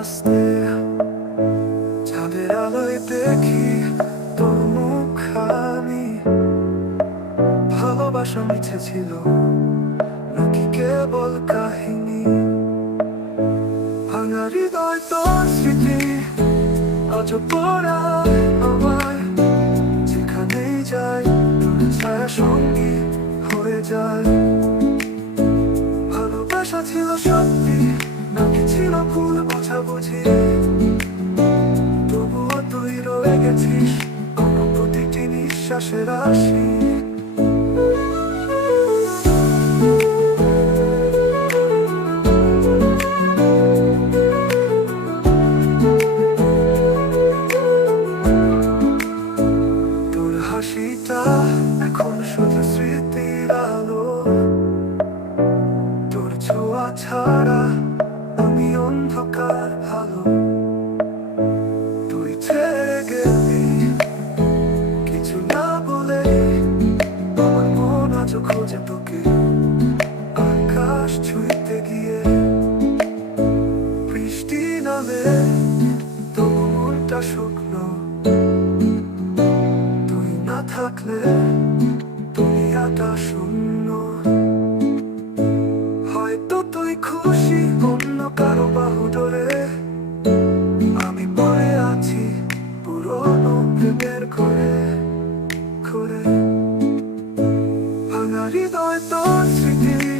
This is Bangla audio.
আস্তে চাঁদের আলোয় দেখি তোর মুখখানি। ভালোবাসা মিছে ছিল নাকি কেবল কাহিনী? ভাঙা হৃদয় তোর স্মৃতি আজ পড়ায় আমায়। যেখানেই যাই তোর ছায়া সঙ্গী হয়ে যায়। ভালোবাসা ছিল সত্যি নাকি ছিল ভুল বোঝাবুঝি? তবুও তুই রয়ে গেছিস আমার প্রতিটি নিঃশ্বাসের রাশি। তোর হাসিটা এখন শুধু স্মৃতির আলো। তোর ছোঁয়া ছাড়া আমি অন্ধকার ভালো। তুই ছেড়ে গেলি কিছু না বলে, আমার মন আজ খোঁজে তোকে আকাশ ছুঁইতে গিয়ে। বৃষ্টি নামে তবু মনটা শুকনো। তুই না থাকলে দুনিয়াটা শূন্য। হয়তো তুই খুশি অন্য কারো বাহু ধরে, আমি পড়ে আছি পুরনো প্রেমের ঘরে ঘরে। ভাঙা হৃদয় তোর স্মৃতি